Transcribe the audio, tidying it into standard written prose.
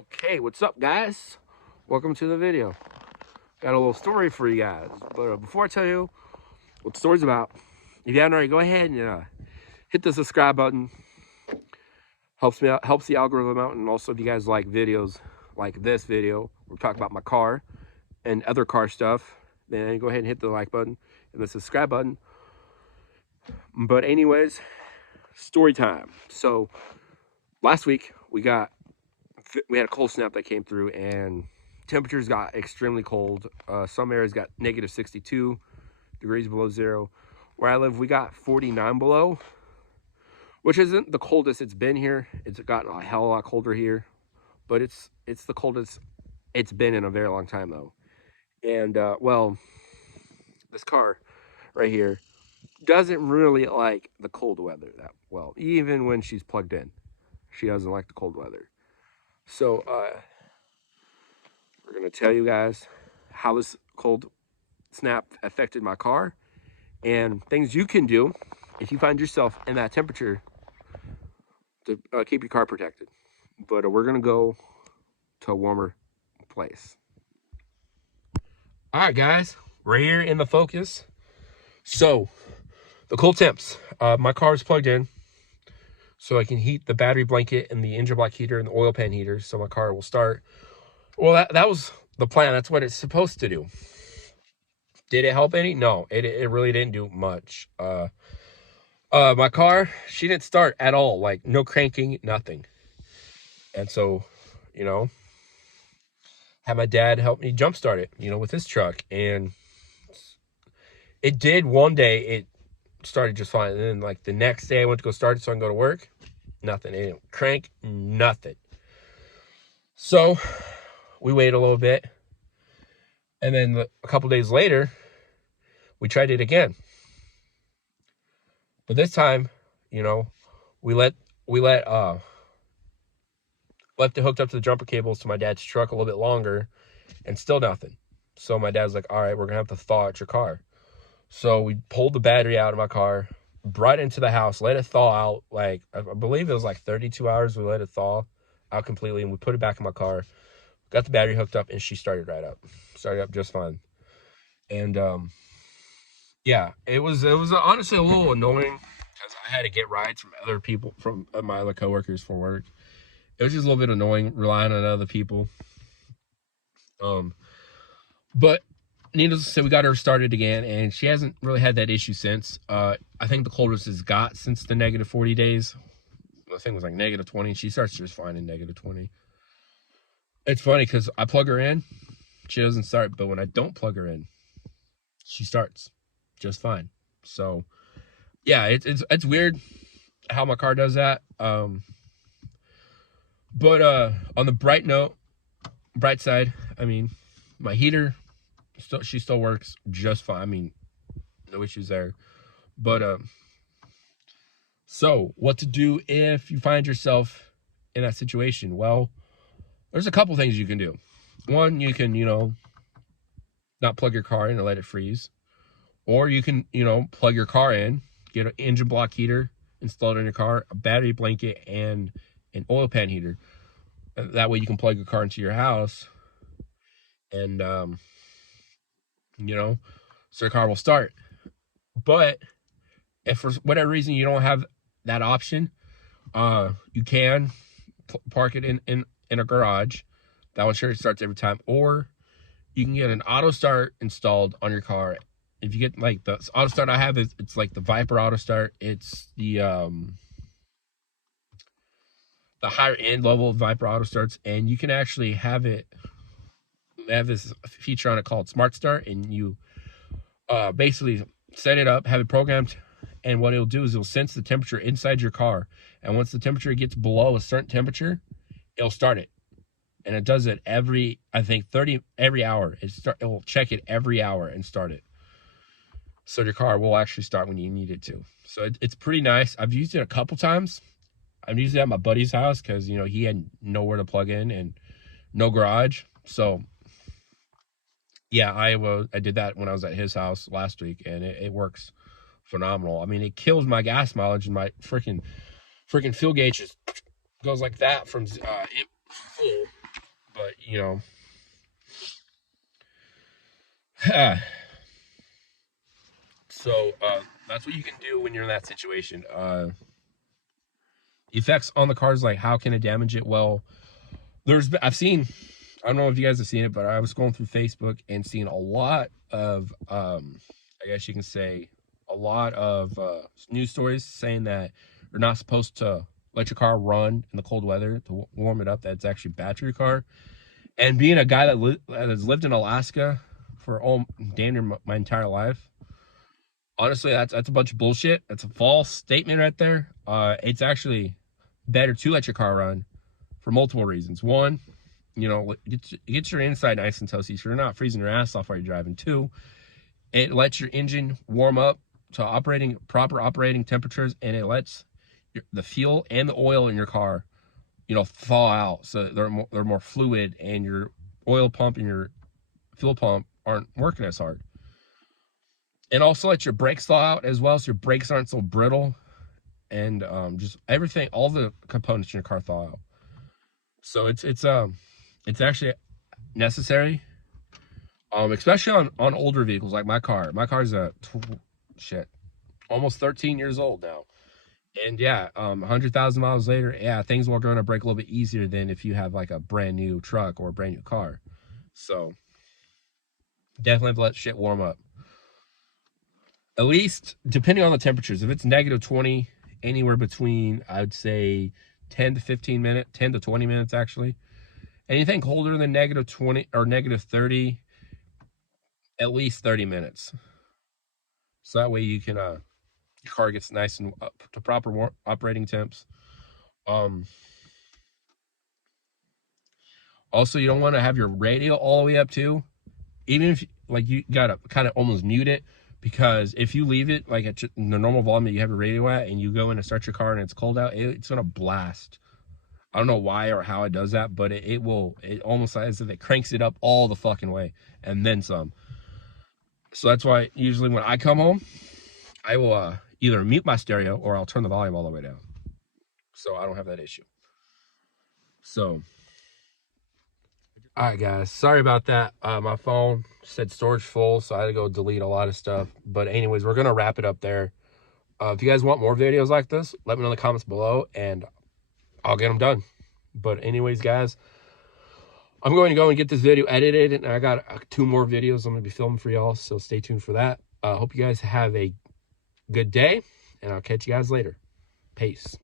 Okay, what's up, guys? Welcome to the video. Got a little story for you guys, but before I tell you what the story's about, if you haven't already, go ahead and hit the subscribe button. Helps me out, helps the algorithm out, and also if you guys like videos like this video, we're talking about my car and other car stuff, then go ahead and hit the like button and the subscribe button. But anyways, story time. So last week we had a cold snap that came through, and temperatures got extremely cold. Some areas got negative 62 degrees below zero. Where I live, we got 49 below, which isn't the coldest it's been here. It's gotten a hell of a lot colder here, but it's the coldest it's been in a very long time though. And well, this car right here doesn't really like the cold weather that well. Even when she's plugged in, she doesn't like the cold weather. So we're gonna tell you guys how this cold snap affected my car and things you can do if you find yourself in that temperature to keep your car protected. But we're gonna go to a warmer place. All right, guys, we're here in the Focus. So the cold temps, my car is plugged in so I can heat the battery blanket and the engine block heater and the oil pan heater so my car will start. Well, that was the plan. That's what it's supposed to do. Did it help any? No, it really didn't do much. My car, she didn't start at all. Like, no cranking, nothing. And so, had my dad help me jumpstart it, with his truck. And it did one day. It started just fine. And then, like, the next day I went to go start it so I can go to work. Nothing. It didn't crank, nothing. So we waited a little bit. And then a couple days later, we tried it again. But this time, we left it hooked up to the jumper cables to my dad's truck a little bit longer, and still nothing. So my dad's like, all right, we're gonna have to thaw out your car. So we pulled the battery out of my car, brought it into the house, let it thaw out. Like, I believe it was like 32 hours. We let it thaw out completely, and we put it back in my car, got the battery hooked up, and she started up just fine. And yeah, it was honestly a little annoying because I had to get rides from other people, from my other coworkers for work. It was just a little bit annoying relying on other people. But needless to say, we got her started again, and she hasn't really had that issue since. I think the coldest it's got since the negative 40 days. I think it was like negative 20. She starts just fine in negative 20. It's funny because I plug her in, she doesn't start, but when I don't plug her in, she starts just fine. So yeah, it's weird how my car does that. But on the bright side, I mean, my heater, she still works just fine. I mean, no issues there. But so what to do if you find yourself in that situation? Well, there's a couple things you can do. One, you can, not plug your car in and let it freeze. Or you can, plug your car in, get an engine block heater installed in your car, a battery blanket, and an oil pan heater. And that way you can plug your car into your house, and so your car will start. But if for whatever reason you don't have that option, you can park it in a garage. That will ensure it starts every time. Or you can get an auto start installed on your car. If you get like the auto start I have, it's like the Viper auto start. It's the higher end level of Viper auto starts, and you can actually have this feature on it called Smart Start, and you basically set it up, have it programmed, and what it'll do is it'll sense the temperature inside your car, and once the temperature gets below a certain temperature, it'll start it. And it does it every hour. It will check it every hour and start it. So your car will actually start when you need it to. So it's pretty nice. I've used it a couple times. I've used it at my buddy's house because, he had nowhere to plug in and no garage. So yeah, I did that when I was at his house last week, and it works phenomenal. I mean, it kills my gas mileage, and my freaking fuel gauge goes like that from full you know. So that's what you can do when you're in that situation. Effects on the cars, like how can it damage it? Well, I've seen, I don't know if you guys have seen it, but I was going through Facebook and seeing a lot of I guess you can say a lot of news stories saying that you're not supposed to let your car run in the cold weather to warm it up. That's actually bad for your car. And being a guy that has lived in Alaska for damn near my entire life, honestly, that's a bunch of bullshit. That's a false statement right there. It's actually better to let your car run for multiple reasons. One, you know, it gets your inside nice and toasty, so you're not freezing your ass off while you're driving. Two, it lets your engine warm up to proper operating temperatures, and it lets the fuel and the oil in your car, you know, thaw out, so they're more fluid, and your oil pump and your fuel pump aren't working as hard. And also let your brakes thaw out as well, so your brakes aren't so brittle, and just everything, all the components in your car thaw out. So it's actually necessary, especially on older vehicles like my car. My car's almost 13 years old now, and yeah, 100,000 miles later, yeah, things are going to break a little bit easier than if you have like a brand new truck or a brand new car. So definitely have to let shit warm up. At least depending on the temperatures. If it's -20, anywhere between, I would say 10 to 15 minutes, 10 to 20 minutes actually. Anything colder than -20 or -30, at least 30 minutes. So that way you can your car gets nice and up to proper operating temps. Also, you don't want to have your radio all the way up too. Even if like you gotta kind of almost mute it, because if you leave it like at the normal volume that you have your radio at, and you go in to start your car and it's cold out, it's gonna blast. I don't know why or how it does that, but it almost as if it cranks it up all the fucking way and then some. So that's why usually when I come home, I will either mute my stereo or I'll turn the volume all the way down, so I don't have that issue. So, all right, guys, sorry about that. My phone said storage full, so I had to go delete a lot of stuff. But anyways, we're gonna wrap it up there. If you guys want more videos like this, let me know in the comments below, and I'll get them done. But anyways, guys, I'm going to go and get this video edited, and I got 2 more videos I'm going to be filming for y'all, so stay tuned for that. Hope you guys have a good day, and I'll catch you guys later. Peace.